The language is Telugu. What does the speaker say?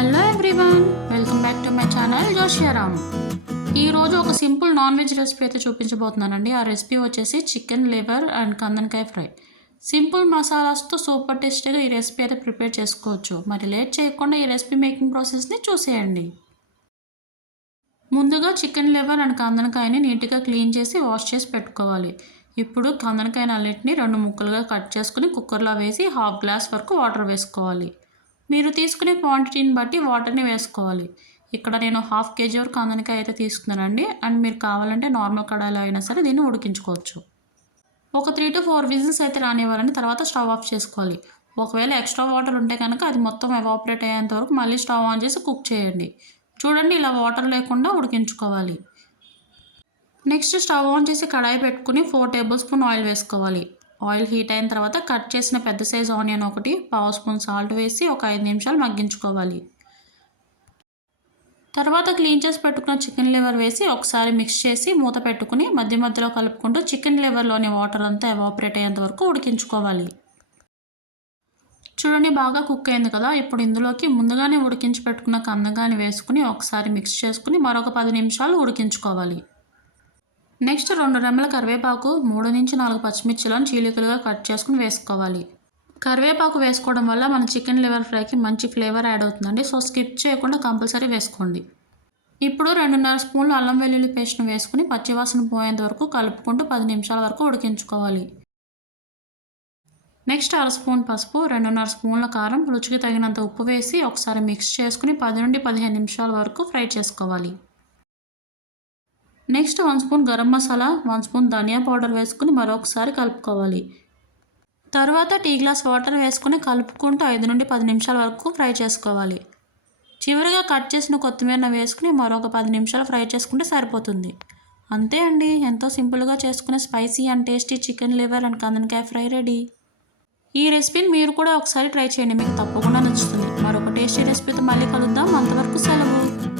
Hello everyone welcome back to my channel జోషియారామ్ ఈరోజు ఒక సింపుల్ నాన్ వెజ్ రెసిపీ అయితే చూపించబోతున్నానండి. ఆ రెసిపీ వచ్చేసి చికెన్ లివర్ అండ్ కందనకాయ ఫ్రై. సింపుల్ మసాలాస్తో సూపర్ టేస్టీగా ఈ రెసిపీ అయితే ప్రిపేర్ చేసుకోవచ్చు. మరి లేట్ చేయకుండా ఈ రెసిపీ మేకింగ్ ప్రాసెస్ని చూసేయండి. ముందుగా చికెన్ లివర్ అండ్ కందనకాయని నీట్గా క్లీన్ చేసి వాష్ చేసి పెట్టుకోవాలి. ఇప్పుడు కందనకాయని అన్నిటిని రెండు ముక్కలుగా కట్ చేసుకుని కుక్కర్లో వేసి హాఫ్ గ్లాస్ వరకు వాటర్ వేసుకోవాలి. మీరు తీసుకునే క్వాంటిటీని బట్టి వాటర్ని వేసుకోవాలి. ఇక్కడ నేను హాఫ్ కేజీ వరకు అందనికాయ అయితే తీసుకున్నానండి. అండ్ మీరు కావాలంటే నార్మల్ కడాయిలో అయినా సరే దీన్ని ఉడికించుకోవచ్చు. ఒక త్రీ టు ఫోర్ విజిల్స్ అయితే రానివ్వాలని తర్వాత స్టవ్ ఆఫ్ చేసుకోవాలి. ఒకవేళ ఎక్స్ట్రా వాటర్ ఉంటే కనుక అది మొత్తం ఎవాపరేట్ అయ్యేంత వరకు మళ్ళీ స్టవ్ ఆన్ చేసి కుక్ చేయండి. చూడండి ఇలా వాటర్ లేకుండా ఉడికించుకోవాలి. నెక్స్ట్ స్టవ్ ఆన్ చేసి కడాయి పెట్టుకుని ఫోర్ టేబుల్ స్పూన్ ఆయిల్ వేసుకోవాలి. ఆయిల్ హీట్ అయిన తర్వాత కట్ చేసిన పెద్ద సైజ్ ఆనియన్ ఒకటి పావు స్పూన్ సాల్ట్ వేసి ఒక ఐదు నిమిషాలు మగ్గించుకోవాలి. తర్వాత క్లీన్ చేసి పెట్టుకున్న చికెన్ లివర్ వేసి ఒకసారి మిక్స్ చేసి మూత పెట్టుకుని మధ్య మధ్యలో కలుపుకుంటూ చికెన్ లివర్లోని వాటర్ అంతా ఎవాపరేట్ అయ్యేంత వరకు ఉడికించుకోవాలి. చూడండి బాగా కుక్ అయింది కదా ఇప్పుడు ఇందులోకి ముందుగానే ఉడికించి పెట్టుకున్న కందగాని వేసుకుని ఒకసారి మిక్స్ చేసుకుని మరొక పది నిమిషాలు ఉడికించుకోవాలి. నెక్స్ట్ రెండు రెమ్మల కరివేపాకు మూడు నుంచి నాలుగు పచ్చిమిర్చిలను చీలికలుగా కట్ చేసుకుని వేసుకోవాలి. కరివేపాకు వేసుకోవడం వల్ల మన చికెన్ లివర్ ఫ్రైకి మంచి ఫ్లేవర్ యాడ్ అవుతుందండి. సో స్కిప్ చేయకుండా కంపల్సరీ వేసుకోండి. ఇప్పుడు రెండున్నర స్పూన్లు అల్లం వెల్లుల్లి పేస్ట్ను వేసుకుని పచ్చివాసన పోయేంత వరకు కలుపుకుంటూ పది నిమిషాల వరకు ఉడికించుకోవాలి. నెక్స్ట్ అర స్పూన్ పసుపు రెండున్నర స్పూన్ల కారం రుచికి తగినంత ఉప్పు వేసి ఒకసారి మిక్స్ చేసుకుని పది నుండి పదిహేను నిమిషాల వరకు ఫ్రై చేసుకోవాలి. Next one spoon garam masala one spoon ధనియా పౌడర్ వేసుకుని మరొకసారి కలుపుకోవాలి. తర్వాత టీ గ్లాస్ వాటర్ వేసుకుని కలుపుకుంటూ ఐదు నుండి పది నిమిషాల వరకు ఫ్రై చేసుకోవాలి. చివరిగా కట్ చేసిన కొత్తిమీర వేసుకుని మరొక పది నిమిషాలు ఫ్రై చేసుకుంటే సరిపోతుంది. అంతే అండి. ఎంతో సింపుల్గా చేసుకునే spicy and tasty chicken liver and కందనకాయ fry ready. ఈ రెసిపీని మీరు కూడా ఒకసారి ట్రై చేయండి. మీకు తప్పకుండా నచ్చుతుంది. మరొక టేస్టీ రెసిపీతో మళ్ళీ కలుద్దాం. అంతవరకు సెలవు.